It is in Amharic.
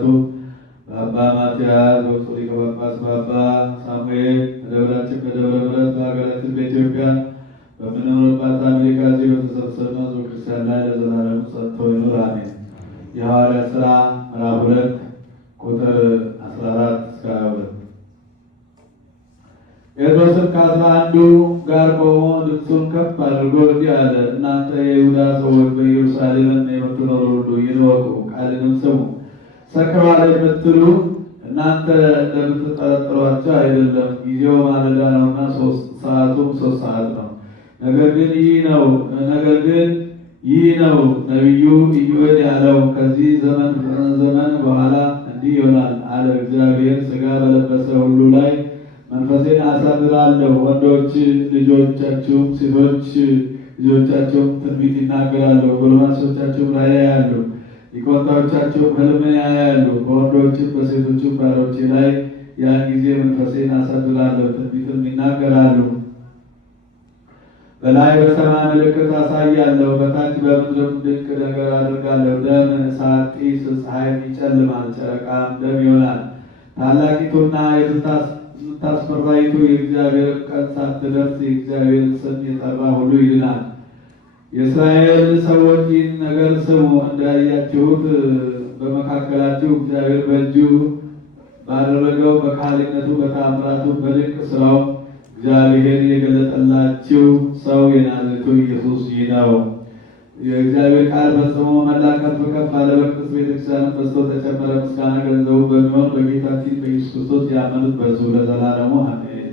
ጳጳሳቱ በአባ ማትያስ በብፁዕ ሊቀ ጳጳስ በአባ ሳሙኤል በደብራችን በደብረ ምሕረት በሀገራችን በኢትዮጵያ በምንኖርባት አሜሪካ እዚህ በተሰበሰብነው ሕዝበ ክርስቲያን ላይ ለዘላለሙ ጸንቶ ይኑር አሜን። የሐዋርያት ሥራ ምዕራፍ 2 ቁጥር 14 እስከ 22። ጴጥሮስም ከአስራ አንዱ ጋር ቆሞ ድምፁን ከፍ አድርጎ እንዲህ አለ፣ እናንተ የይሁዳ ሰዎች በኢየሩሳሌምም የምትኖሩ ሁሉ ይህን እወቁ፣ ቃሌንም ስሙ። ሰክረዋል የምትሉ እናንተ እንደምትጠረጥሯቸው አይደለም፣ ጊዜው ማለዳ ነውና ሰዓቱም 3 ሰዓት ነው። ነገር ግን ይህ ነው ነቢዩ ኢዩኤል ያለው፣ ከዚህ ዘመን በኋላ እንዲህ ይሆናል አለ እግዚአብሔር፣ ሥጋ በለበሰ ሁሉ ላይ መንፈሴን አሳድራለሁ። ወንዶች ልጆቻችሁም ሴቶች ልጆቻችሁም ትንቢት ይናገራሉ፣ ጎልማሶቻችሁም ራእይ ያያሉ፣ ዲቆንታዎቻችሁም ሕልምን ያያሉ። በወንዶችም በሴቶችም ባሮቼ ላይ ያን ጊዜ መንፈሴን አሳድራለሁ፣ ትንቢትም ይናገራሉ። በላይ በሰማይ ምልክት አሳያለሁ፣ በታች በምድርም ድንቅ ነገር አድርጋለሁ። ደም፣ እሳት፣ ጢስ፣ ፀሐይም ይጨልማል፣ ጨረቃም ደም ይሆናል። ታላቂቱና የምታስፈራይቱ የእግዚአብሔር ቀን ሳትደርስ የእግዚአብሔርን ስም የጠራ ሁሉ ይድናል። የእስራኤል ሰዎች ይህን ነገር ስሙ። እንዳያችሁት በመካከላችሁ እግዚአብሔር በእጁ ባደረገው በካህሊነቱ በተአምራቱ በድንቅ ስራው እግዚአብሔር የገለጠላችሁ ሰው የናዝሬቱ ኢየሱስ ይህ ነው። የእግዚአብሔር ቃል ፈጽሞ መላ ከፍ ከፍ አለ። በቅድስት ቤተክርስቲያን በዝቶ ተጨመረ። ምስጋና ገንዘቡ በሚሆን በጌታችን በኢየሱስ ክርስቶስ ያመኑት በእርሱ ለዘላለሙ አሜን።